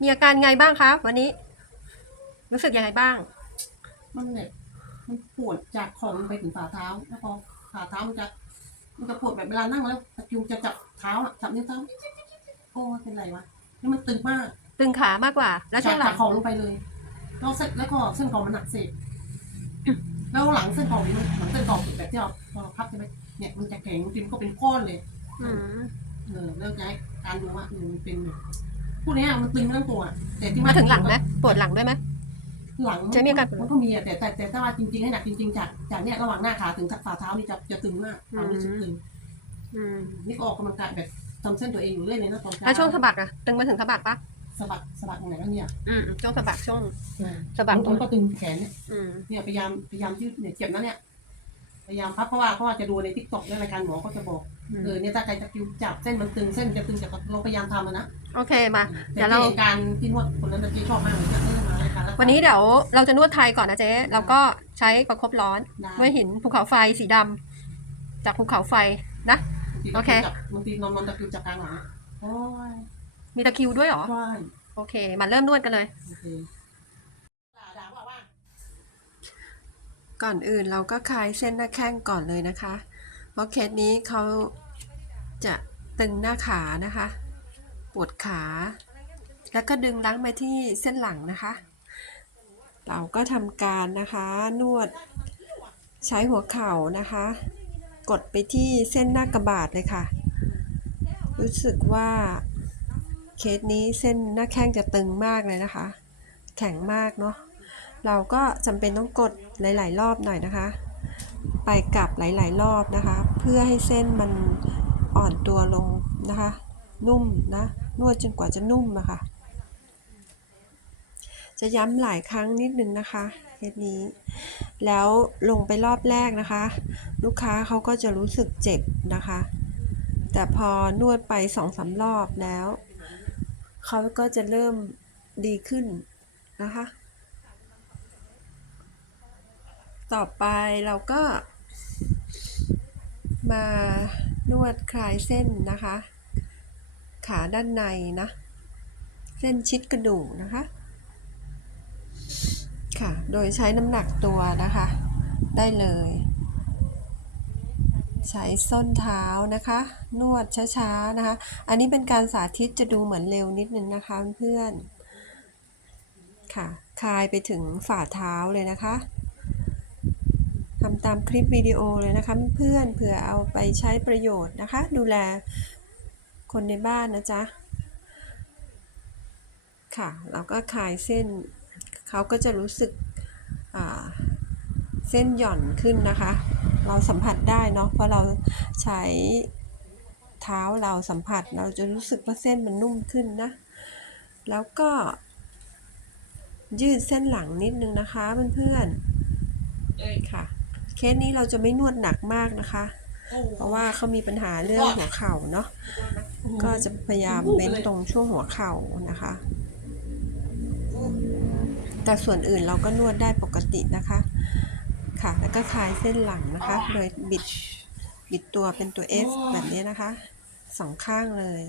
มีอาการไงบ้างคะวันนี้ รู้สึกยังไงบ้าง มันเนี่ยมันปวดจากของไปถึงฝ่าเท้า แล้วพอฝ่าเท้ามันจะมันจะปวดแบบเวลานั่งแล้วตะคริวจะจับเท้าอะจับนิ้วเท้าโอ้เป็นไรวะนี่มันตึงมากตึงขามากกว่า แล้วจาช่วกงหลัจางกของลงไปเลยแล้วเส้นแล้วก็เส้นกรองมันหนักเสพแล้วหลังเส้นกรองนี่มันเหมือนเส้นกรองแบบที่เราพอเราพับใช่ไหมเนี่ยมันจะแข็งจริงก็เป็นก้อนเลย อืม เออแล้วจะให้การดูว่าเออมันเป็น พวกเนี้ยมันตึงทั้งตัว แต่ที่มาถึงหลังไหมปวดหลังด้วยไหม หลังจะมีอาการมันก็มีอะแต่แต่แต่ถ้าว่าจริงๆให้หนักจริงๆจากจากเนี้ยระหว่างหน้าขาถึงฝ่าเท้านี่จะจะตึงมากความรู้สึกตึงอืมนี่ก็ออกกำลังกายแบบทำเส้นตัวเองอยู่เรื่อยเลยนะตอนเช้าแล้วช่วงสะบักอะตึงมาถึงสะบักปะสะบักสะบักตรงไหนบ้างเนี่ยอืมช่วงสะบักช่วงอืมสะบักตรงก็ตึงแขนเนี่ยอืมเนี่ยพยายามพยายามยืดเนี่ยเจ็บนะเนี่ย พยายามพับเพราะว่าเพราะว่าจะดูในทิกตอกในรายการหมอก็จะบอกเออเนี่ยถ้าใครจะคิวจับเส้นมันตึงเส้นจะตึงจากเราพยายามทำอะนะโอเคมาเดี๋แต่ยวเราที่การที่นวดคนนั้นตะกี้ชอบมากเลยจะเออมารายการแล้ววันนี้เดี๋ยวเราจะนวดไทยก่อนนะเจ๊แล้วก็ใช้ประคบร้อนได้ ด้วยหินภูเขาไฟสีดำจากภูเขาไฟนะ โอเค บางทีนอนนอนตะคิวจับกลางหลังโอ้ยมีตะคริวด้วยเหรอว้ายโอเค มาเริ่มนวดกันเลย โอเคด่าด่าว่าว่า ก่อนอื่นเราก็คลายเส้นหน้าแข้งก่อนเลยนะคะ เพราะเคสนี้เขาจะตึงหน้าขานะคะ ปวดขา แล้วก็ดึงล้างไปที่เส้นหลังนะคะ เราก็ทำการนะคะนวดใช้หัวเข่านะคะ กดไปที่เส้นหน้ากระบาดเลยค่ะ รู้สึกว่าเคสนี้เส้นหน้าแข้งจะตึงมากเลยนะคะ แข็งมากเนาะ เราก็จำเป็นต้องกดหลาย ๆ รอบหน่อยนะคะ ไปกลับหลาย ๆ รอบนะคะ เพื่อให้เส้นมันอ่อนตัวลงนะคะ นุ่มนะนวดจนกว่าจะนุ่มอะค่ะ จะย้ำหลายครั้งนิดนึงนะคะเคสนี้ แล้วลงไปรอบแรกนะคะ ลูกค้าเขาก็จะรู้สึกเจ็บนะคะ แต่พอนวดไปสองสามรอบแล้วเขาก็จะเริ่มดีขึ้นนะคะ ต่อไปเราก็ มานวดคลายเส้นนะคะ ขาด้านในนะ เส้นชิดกระดูกนะคะ ค่ะ โดยใช้น้ำหนักตัวนะคะ ได้เลย ใช้ส้นเท้านะคะ นวดช้าๆนะคะ อันนี้เป็นการสาธิตจะดูเหมือนเร็วนิดนึงนะคะเพื่อนค่ะ คลายไปถึงฝ่าเท้าเลยนะคะ ทำตามคลิปวิดีโอเลยนะคะเพื่อนเผื่อเอาไปใช้ประโยชน์นะคะ ดูแลคนในบ้านนะจ๊ะ ค่ะ เราก็คลายเส้น เขาก็จะรู้สึกเส้นหย่อนขึ้นนะคะ เราสัมผัสได้เนาะเพราะเราใช้เท้าเราสัมผัสเราจะรู้สึกว่าเส้นมันนุ่มขึ้นนะ แล้วก็ ยืดเส้นหลังนิดนึงนะคะเพื่อนๆค่ะ เคสนี้เราจะไม่นวดหนักมากนะคะ เพราะว่าเขามีปัญหาเรื่องหัวเข่าเนาะก็จะพยายามเว้นตรงช่วงหัวเข่านะคะ แต่ส่วนอื่นเราก็นวดได้ปกตินะคะค่ะ แล้วก็คลายเส้นหลังนะคะ โดยบิดบิดตัวเป็นตัว F แบบนี้นะคะสองข้างเลย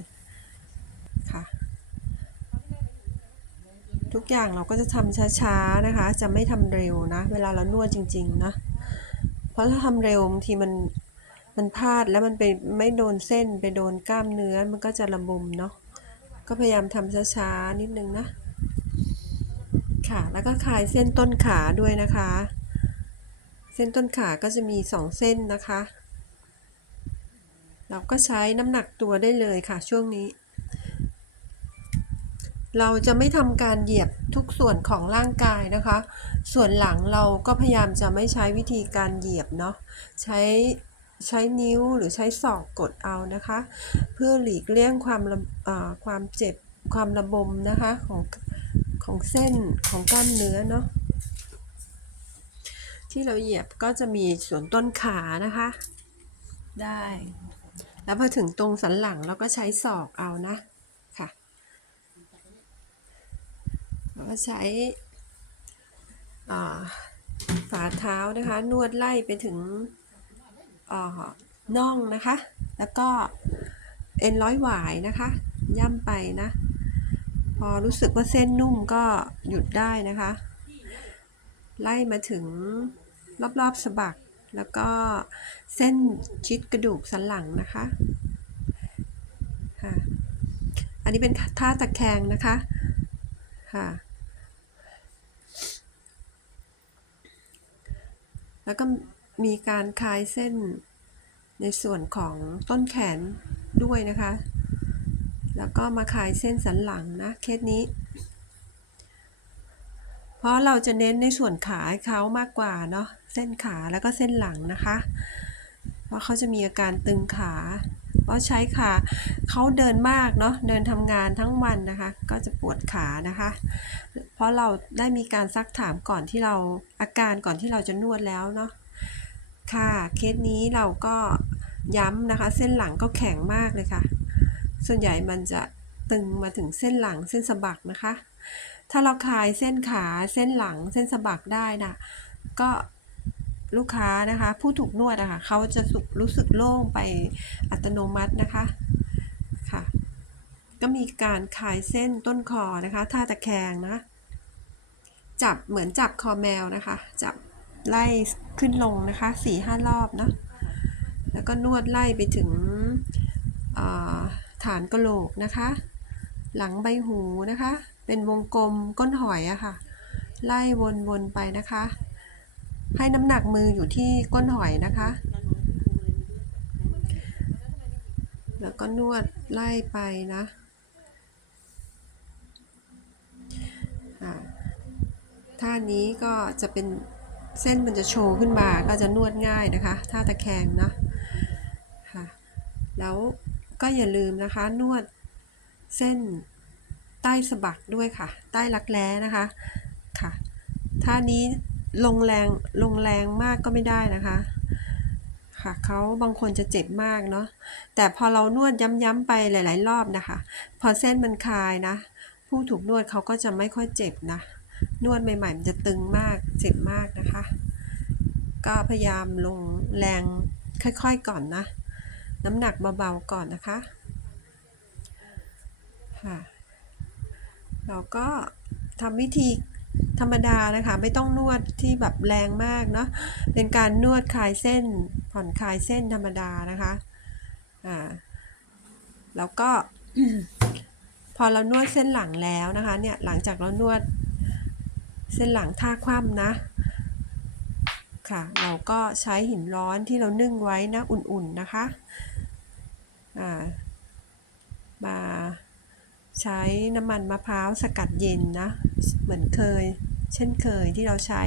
ค่ะ ทุกอย่างเราก็จะทำช้าๆนะคะ จะไม่ทำเร็วนะ เวลาเรานวดจริงๆนะเพ ราะถ้าทำเร็วบางทีมันมันพลาดแล้วมันไปไม่โดนเส้นไปโดนกล้ามเนื้อมันก็จะระบมเนาะก็พยายามทำช้าๆนิดนึงนะ ค่ะแล้วก็คลายเส้นต้นขาด้วยนะคะ เส้นต้นขาก็จะมีสองเส้นนะคะ เราก็ใช้น้ำหนักตัวได้เลยค่ะช่วงนี้ เราจะไม่ทำการเหยียบทุกส่วนของร่างกายนะคะ ส่วนหลังเราก็พยายามจะไม่ใช้วิธีการเหยียบเนาะ ใช้ใช้นิ้วหรือใช้ศอกกดเอานะคะ เพื่อหลีกเลี่ยงความความเจ็บความระบมนะคะของของเส้นของกล้ามเนื้อเนาะที่เราเหยียบก็จะมีส่วนต้นขานะคะ ได้ แล้วพอถึงตรงสันหลังเราก็ใช้ศอกเอานะแล้ว ก็ใช้ฝ่าเท้านะคะ นวดไล่ไปถึงน่องนะคะ แล้วก็เอ็นร้อยหวายนะคะ ย่ำไปนะ พอรู้สึกว่าเส้นนุ่มก็หยุดได้นะคะ ไล่มาถึงรอบๆสะบัก แล้วก็เส้นชิดกระดูกสันหลังนะคะค่ะ อันนี้เป็นท่าตะแคงนะคะค่ะ แล้วก็มีการคลายเส้นในส่วนของต้นแขนด้วยนะคะ แล้วก็มาคลายเส้นสันหลังนะเคสนี้ เพราะเราจะเน้นในส่วนขาเขามากกว่าเนาะเส้นขาแล้วก็เส้นหลังนะคะ เพราะเขาจะมีอาการตึงขา เพราใช้ขาเขาเดินมากเนาะเดินทำงานทั้งวันนะคะ ก็จะปวดขานะคะ เพราะเราได้มีการซักถามก่อนที่เราอาการก่อนที่เราจะนวดแล้วเนาะค่ะเคสนี้เราก็ย้ำนะคะ เส้นหลังก็แข็งมากเลยค่ะ ส่วนใหญ่มันจะตึงมาถึงเส้นหลังเส้นสะบักนะคะ ถ้าเราคลายเส้นขาเส้นหลังเส้นสะบักได้นะก็ ลูกค้านะคะ ผู้ถูกนวดอะค่ะเขาจะสุรู้สึกโล่งไปอัตโนมัตินะคะค่ะ ก็มีการคลายเส้นต้นคอนะคะท่าตะแคงนะ จับเหมือนจับคอแมวนะคะ จับไล่ขึ้นลงนะคะสี่ห้ารอบเนาะแล้วก็นวดไล่ไปถึงาฐานกระโหลกนะคะ หลังใบหูนะคะ เป็นวงกลมก้นหอยอะค่ะ ไล่วนๆไปนะคะ ให้น้ำหนักมืออยู่ที่ก้นหอยนะคะ แล้วก็นวดไล่ไปนะท่านี้ก็จะเป็นเส้นมันจะโชว์ขึ้นมาก็จะนวดง่ายนะคะท่าตะแคงนะค่ะแล้วก็อย่าลืมนะคะนวดเส้นใต้สะบักด้วยค่ะ ใต้รักแร้นะคะค่ะท่านี้ ลงแรงลงแรงมากก็ไม่ได้นะคะ ค่ะเขาบางคนจะเจ็บมากเนาะแต่พอเรานวดย้ำๆไปหลาย ๆ รอบนะคะ พอเส้นมันคลายนะ ผู้ถูกนวดเขาก็จะไม่ค่อยเจ็บนะ นวดใหม่ ๆ มันจะตึงมากเจ็บมากนะคะ ก็พยายามลงแรงค่อยๆก่อนนะ น้ำหนักเบาๆก่อนนะคะค่ะเราก็ทำวิธี ธรรมดานะคะ ไม่ต้องนวดที่แบบแรงมากเนาะเป็นการนวดคลายเส้น ผ่อนคลายเส้นธรรมดานะคะอ่าแล้วก็พอเรานวดเส้นหลังแล้วนะคะเนี่ยหลังจากเรานวดเส้นหลังท่าคว่ำนะค่ะเราก็ใช้หินร้อนที่เรานึ่งไว้นะอุ่นๆนะคะอ่ามาใช้น้ำมันมะพร้าวสกัดเย็นนะ เหมือนเคย เช่นเคยที่เราใช้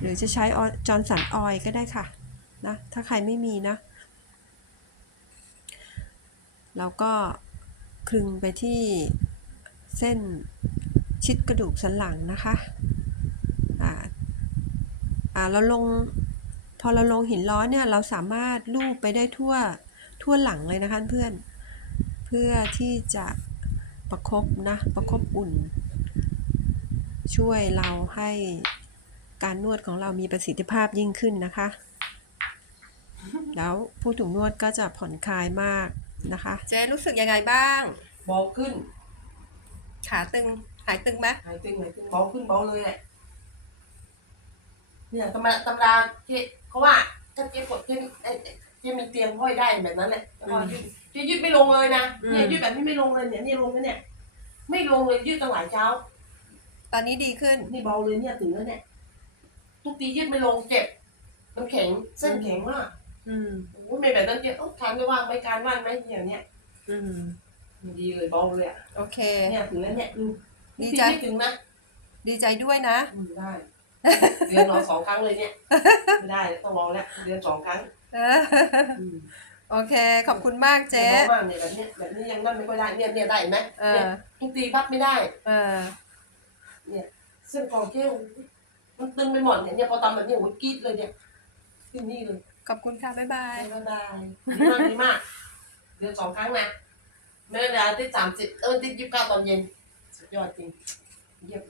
หรือจะใช้จอร์นสันออยก็ได้ค่ะนะถ้าใครไม่มีนะ เราก็คลึงไปที่เส้นชิดกระดูกสันหลังนะคะอ่าอ่าเราลงพอเราลงหินร้อนเนี่ยเราสามารถลูบไปได้ทั่วทั่วหลังเลยนะคะเพื่อน เพื่อที่จะประคบนะประคบอุ่น ช่วยเราให้การนวดของเรามีประสิทธิภาพยิ่งขึ้นนะคะ แล้วผู้ถูกนวดก็จะผ่อนคลายมากนะคะ เจ๊รู้สึกยังไงบ้าง เบาขึ้น ขาตึง หายตึงไหมหายตึงหายตึงเบาขึ้นเบาเลยแหละเนี่ยตำราตำราเจ๊เขาว่าถ้าเจ๊กดเจ๊เอ้ยเจ๊มีเตียงห้อยได้แบบนั้นแหละแล้วก็ยืดเจ๊ยืดไม่ลงเลยนะเนี่ยยืดแบบนี้ไม่ลงเลยเนี่ยนี่ลงแล้วเนี่ย ไม่ลงเลยยืดตั้งหลายเช้า ตอนนี้ดีขึ้น นี่เบาเลยเนี่ยถึงแล้วเนี่ยทุกทียืดไม่ลงเจ็บมันแข็งเส้นแข็งมากอืมโอ้ยไม่แบบนั้นเจ๊ต้องทานไม่ว่างไม่การว่างไหมอย่างเนี้ยอืมดีเลยเบาเลยอะโอเค เนี่ยถึงแล้วเนี่ยดูดีดีใจไม่ถึงนะดีใจด้วยนะอืมได้เดือนนอนสองครั้งเลยเนี่ยไม่ได้ต้องลองแล้วเดือนสองครั้งเอออืมโอเค ขอบคุณมากเจ๊เจ๊มากเนี่ยแบบเนี้ยแบบนี้ยังนั่นไม่ค่อยได้เนี่ยเนี่ยได้เห็นไหมเอเนี่ยอทุกทีพับไม่ได้ เออ เส้นกรองเกลียวมันตึงไปหมดเนี่ยเนี่ยพอทำแบบนี้โอ้ยกรีดเลยเนี่ยขึ้นนี่เลยขอบคุณค่ะ บ๊ายบาย บ๊ายบายดีมากดีมาก เดือนสองครั้งนะไม่ได้เวลาที่สามสิบเออที่ยี่สิบเก้าตอนเย็น สุดยอดจริงเยี่ยม